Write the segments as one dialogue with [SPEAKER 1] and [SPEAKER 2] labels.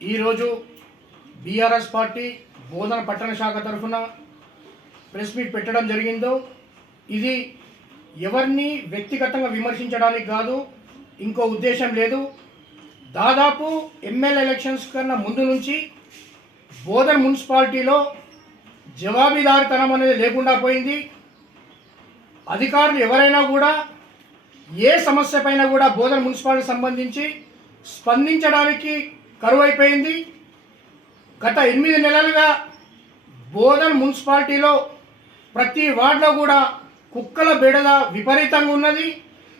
[SPEAKER 1] ఈరోజు BRS party బోధన పట్టణ శాఖ తరఫున ప్రెస్ మీట్ పెట్టడం జరిగిందో ఇది ఎవరిని వ్యక్తిగతంగా విమర్శించడానికి కాదు ఇంకో ఉద్దేశం లేదు. దాదాపు ఎమ్మెల్యే ఎలక్షన్స్ కన్నా ముందు నుంచి బోధన్ మున్సిపాలిటీలో జవాబీదారితనం అనేది లేకుండా పోయింది. అధికారులు ఎవరైనా కూడా ఏ సమస్య పైన కూడా బోధన మున్సిపాలిటీ సంబంధించి స్పందించడానికి కరువైపోయింది. గత ఎనిమిది నెలలుగా బోధన్ మున్సిపాలిటీలో ప్రతి వార్డులో కూడా కుక్కల బెడద విపరీతంగా ఉన్నది.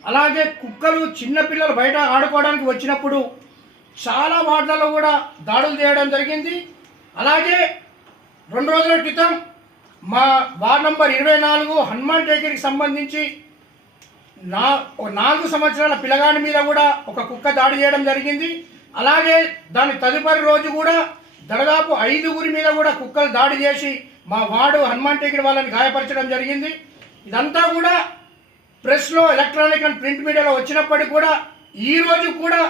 [SPEAKER 1] అలాగే కుక్కలు చిన్నపిల్లలు బయట ఆడుకోవడానికి వచ్చినప్పుడు చాలా వార్డులలో కూడా దాడులు చేయడం జరిగింది. అలాగే రెండు రోజుల క్రితం మా వార్డ్ నంబర్ ఇరవై నాలుగు హనుమాన్ టేకరికి సంబంధించి నా నాలుగు సంవత్సరాల పిల్లగాడి మీద కూడా ఒక కుక్క దాడి చేయడం జరిగింది. అలాగే దాని తదుపరి రోజు కూడా దాదాపు ఐదుగురి మీద కూడా కుక్కలు దాడి చేసి మా వాడు హనుమాన్ టేకిడి వాళ్ళని గాయపరచడం జరిగింది. ఇదంతా కూడా ప్రెస్లో ఎలక్ట్రానిక్ అండ్ ప్రింట్ మీడియాలో వచ్చినప్పటికీ కూడా ఈ రోజు కూడా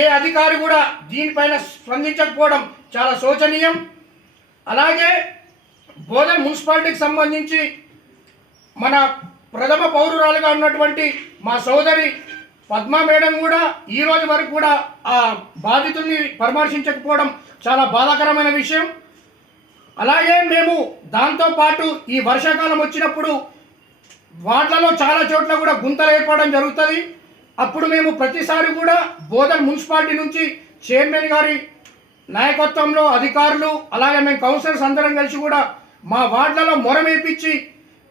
[SPEAKER 1] ఏ అధికారి కూడా దీనిపైన స్పందించకపోవడం చాలా శోచనీయం. అలాగే బోధన్ మున్సిపాలిటీకి సంబంధించి మన ప్రథమ పౌరురాలుగా ఉన్నటువంటి మా సోదరి పద్మా మేడం కూడా ఈ రోజు వరకు కూడా ఆ బాధితుల్ని పరామర్శించకపోవడం చాలా బాధాకరమైన విషయం. అలాగే మేము దాంతో పాటు ఈ వర్షాకాలం వచ్చినప్పుడు వాటిలలో చాలా చోట్ల కూడా గుంతలు ఏర్పడడం జరుగుతుంది. అప్పుడు మేము ప్రతిసారి కూడా బోధన్ మున్సిపాలిటీ నుంచి చైర్మన్ గారి నాయకత్వంలో అధికారులు అలాగే మేము కౌన్సిలర్స్ అందరం కలిసి కూడా మా వార్డులలో మొరమేపించి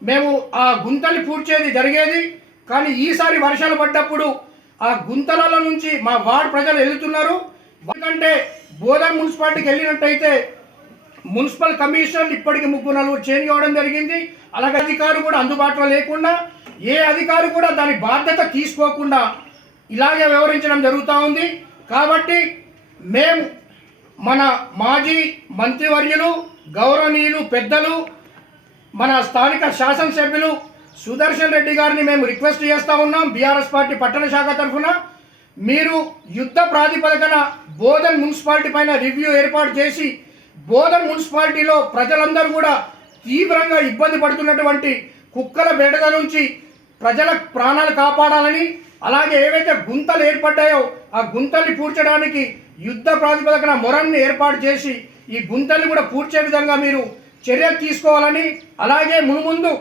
[SPEAKER 1] మేము ఆ గుంతలు పూడ్చేది జరిగేది. కానీ ఈసారి వర్షాలు పడ్డప్పుడు ఆ గుంతలలో నుంచి మా వార్డు ప్రజలు వెళ్తున్నారు. ఎందుకంటే బోధన్ మున్సిపాలిటీకి వెళ్ళినట్టయితే మున్సిపల్ కమిషనర్ ఇప్పటికి ముగ్గురు నలుగురు చేంజ్ అవ్వడం జరిగింది. అలాగే అధికారులు కూడా అందుబాటులో లేకుండా ఏ అధికారి కూడా దాని బాధ్యత తీసుకోకుండా ఇలాగే వ్యవహరించడం జరుగుతూ ఉంది. కాబట్టి మేము మన మాజీ మంత్రివర్యులు గౌరవనీయులు పెద్దలు మన స్థానిక శాసనసభ్యులు సుదర్శన్ రెడ్డి గారిని మేము రిక్వెస్ట్ చేస్తూ ఉన్నాం బీఆర్ఎస్ పార్టీ పట్టణ శాఖ తరఫున. మీరు యుద్ధ ప్రాతిపదికన బోధన్ మున్సిపాలిటీ పైన రివ్యూ ఏర్పాటు చేసి బోధన్ మున్సిపాలిటీలో ప్రజలందరూ కూడా తీవ్రంగా ఇబ్బంది పడుతున్నటువంటి కుక్కల బెడద నుంచి ప్రజల ప్రాణాలు కాపాడాలని అలాగే ఏవైతే గుంతలు ఏర్పడ్డాయో ఆ గుంతల్ని పూడ్చడానికి యుద్ధ ప్రాతిపదికన మొరన్ని ఏర్పాటు చేసి ఈ గుంతల్ని కూడా పూడ్చే విధంగా మీరు చర్యలు తీసుకోవాలని అలాగే మునుముందు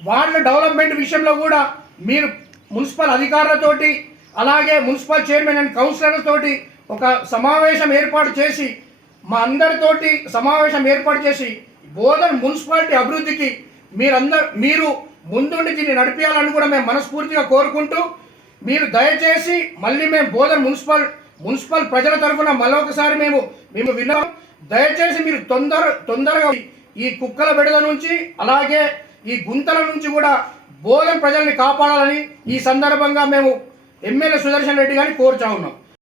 [SPEAKER 1] వాళ్ళ డెవలప్మెంట్ విషయంలో కూడా మీరు మున్సిపల్ అధికారులతోటి అలాగే మున్సిపల్ చైర్మన్ అండ్ కౌన్సిలర్లతోటి ఒక సమావేశం ఏర్పాటు చేసి మా అందరితోటి సమావేశం ఏర్పాటు చేసి బోధన్ మున్సిపాలిటీ అభివృద్ధికి మీరందరు మీరు ముందుండి దీన్ని నడిపించాలని కూడా మేము మనస్ఫూర్తిగా కోరుకుంటూ మీరు దయచేసి మళ్ళీ మేము బోధన్ మున్సిపల్ మున్సిపల్ ప్రజల తరఫున మరొకసారి మేము మేము విన్నాం. దయచేసి మీరు తొందర తొందరగా ఈ కుక్కల బెడద నుంచి అలాగే ఈ గుంతల నుంచి కూడా బోధన ప్రజల్ని కాపాడాలని ఈ సందర్భంగా మేము ఎమ్మెల్యే సుదర్శన్ రెడ్డి గారిని కోరుచా ఉన్నాం.